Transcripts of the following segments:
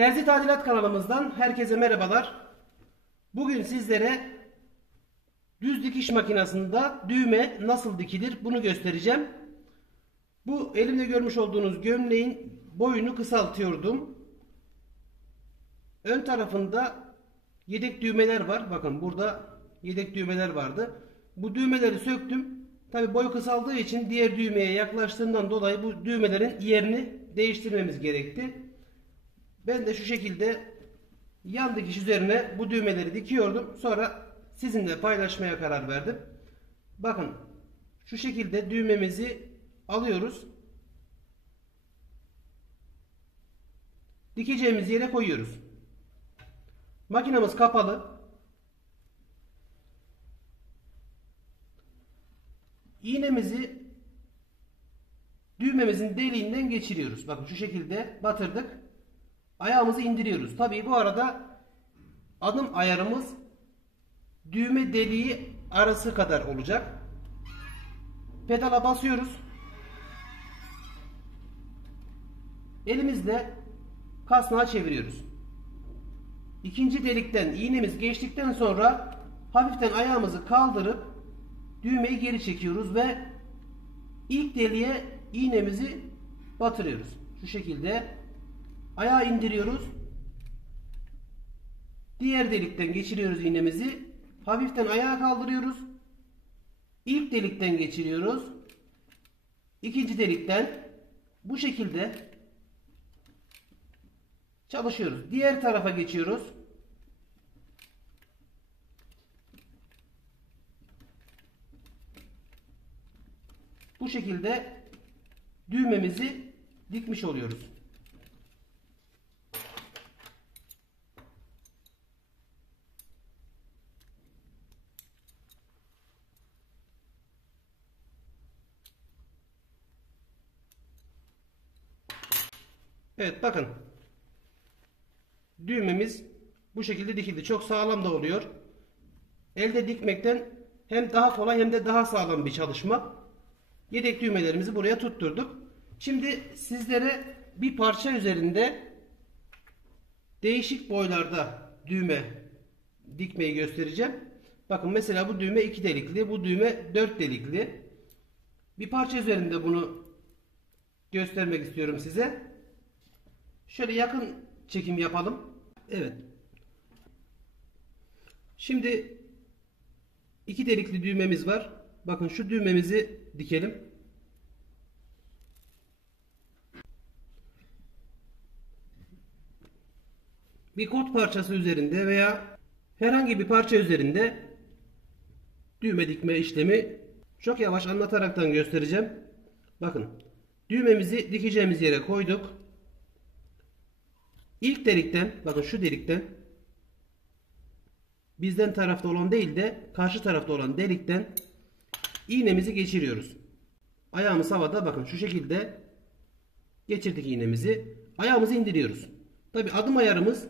Terzi Tadilat kanalımızdan herkese merhabalar. Bugün sizlere düz dikiş makinesinde düğme nasıl dikilir bunu göstereceğim. Bu elimde görmüş olduğunuz gömleğin boyunu kısaltıyordum. Ön tarafında yedek düğmeler var. Bakın burada yedek düğmeler vardı. Bu düğmeleri söktüm. Tabi boy kısaldığı için diğer düğmeye yaklaştığından dolayı bu düğmelerin yerini değiştirmemiz gerekti. Ben de şu şekilde yan dikiş üzerine bu düğmeleri dikiyordum. Sonra sizinle paylaşmaya karar verdim. Bakın şu şekilde düğmemizi alıyoruz. Dikeceğimiz yere koyuyoruz. Makinamız kapalı. İğnemizi düğmemizin deliğinden geçiriyoruz. Bakın şu şekilde batırdık. Ayağımızı indiriyoruz. Tabii bu arada adım ayarımız düğme deliği arası kadar olacak. Pedala basıyoruz. Elimizle kasnağı çeviriyoruz. İkinci delikten iğnemiz geçtikten sonra hafiften ayağımızı kaldırıp düğmeyi geri çekiyoruz ve ilk deliğe iğnemizi batırıyoruz. Şu şekilde ayağı indiriyoruz. Diğer delikten geçiriyoruz iğnemizi. Hafiften ayağa kaldırıyoruz. İlk delikten geçiriyoruz. İkinci delikten bu şekilde çalışıyoruz. Diğer tarafa geçiyoruz. Bu şekilde düğmemizi dikmiş oluyoruz. Evet bakın. Düğmemiz bu şekilde dikildi. Çok sağlam da oluyor. Elde dikmekten hem daha kolay hem de daha sağlam bir çalışma. Yedek düğmelerimizi buraya tutturduk. Şimdi sizlere bir parça üzerinde değişik boylarda düğme dikmeyi göstereceğim. Bakın mesela bu düğme 2 delikli, bu düğme 4 delikli. Bir parça üzerinde bunu göstermek istiyorum size. Şöyle yakın çekim yapalım. Evet. Şimdi 2 delikli düğmemiz var. Bakın şu düğmemizi dikelim. Bir kot parçası üzerinde veya herhangi bir parça üzerinde düğme dikme işlemi çok yavaş anlataraktan göstereceğim. Bakın düğmemizi dikeceğimiz yere koyduk. İlk delikten, bakın şu delikten, bizden tarafta olan değil de karşı tarafta olan delikten iğnemizi geçiriyoruz. Ayağımız havada, bakın şu şekilde geçirdik iğnemizi. Ayağımızı indiriyoruz. Tabi adım ayarımız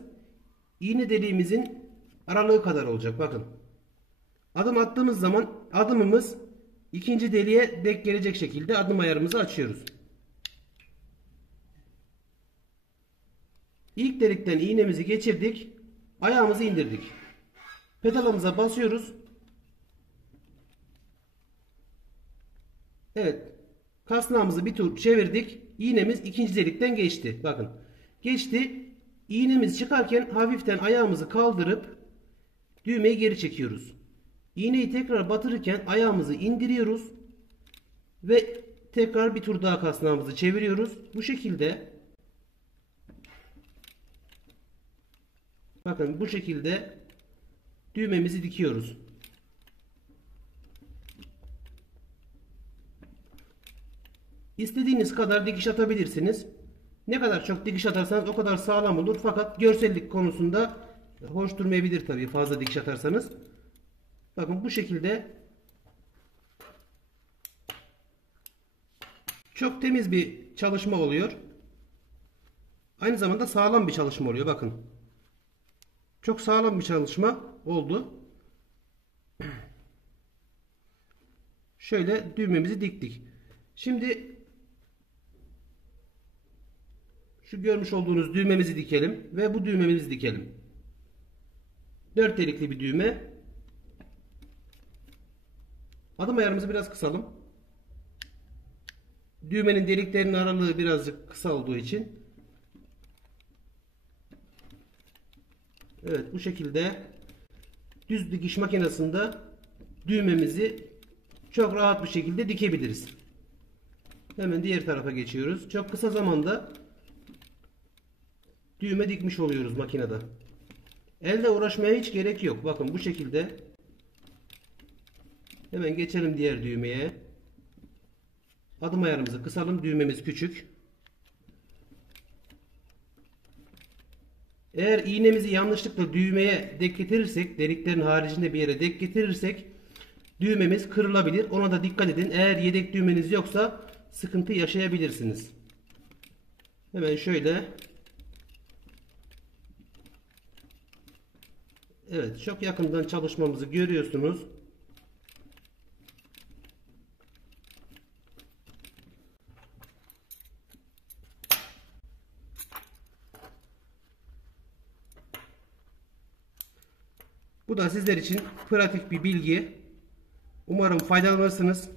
iğne deliğimizin aralığı kadar olacak. Bakın. Adım attığımız zaman adımımız ikinci deliğe denk gelecek şekilde adım ayarımızı açıyoruz. İlk delikten iğnemizi geçirdik. Ayağımızı indirdik. Pedalımıza basıyoruz. Evet. Kasnağımızı bir tur çevirdik. İğnemiz ikinci delikten geçti. Bakın. Geçti. İğnemiz çıkarken hafiften ayağımızı kaldırıp düğmeyi geri çekiyoruz. İğneyi tekrar batırırken ayağımızı indiriyoruz. Ve tekrar bir tur daha kasnağımızı çeviriyoruz. Bu şekilde bakın bu şekilde düğmemizi dikiyoruz. İstediğiniz kadar dikiş atabilirsiniz. Ne kadar çok dikiş atarsanız o kadar sağlam olur. Fakat görsellik konusunda hoş durmayabilir tabii fazla dikiş atarsanız. Bakın bu şekilde çok temiz bir çalışma oluyor. Aynı zamanda sağlam bir çalışma oluyor. Bakın. Çok sağlam bir çalışma oldu. Şöyle düğmemizi diktik. Şimdi şu görmüş olduğunuz düğmemizi dikelim ve bu düğmemizi dikelim. 4 delikli bir düğme. Adım ayarımızı biraz kısalım. Düğmenin deliklerinin aralığı birazcık kısa olduğu için. Evet, bu şekilde düz dikiş makinesinde düğmemizi çok rahat bir şekilde dikebiliriz. Hemen diğer tarafa geçiyoruz. Çok kısa zamanda düğme dikmiş oluyoruz makinede. Elde uğraşmaya hiç gerek yok. Bakın bu şekilde. Hemen geçelim diğer düğmeye. Adım ayarımızı kısalım. Düğmemiz küçük. Eğer iğnemizi yanlışlıkla düğmeye denk getirirsek, deliklerin haricinde bir yere denk getirirsek düğmemiz kırılabilir. Ona da dikkat edin. Eğer yedek düğmeniz yoksa sıkıntı yaşayabilirsiniz. Hemen şöyle. Evet, çok yakından çalışmamızı görüyorsunuz. Bu da sizler için pratik bir bilgi. Umarım faydalanırsınız.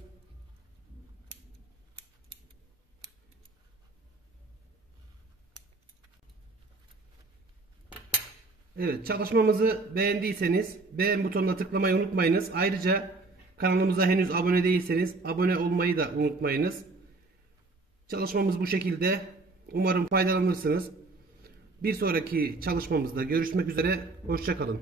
Evet, çalışmamızı beğendiyseniz beğen butonuna tıklamayı unutmayınız. Ayrıca kanalımıza henüz abone değilseniz abone olmayı da unutmayınız. Çalışmamız bu şekilde. Umarım faydalanırsınız. Bir sonraki çalışmamızda görüşmek üzere. Hoşça kalın.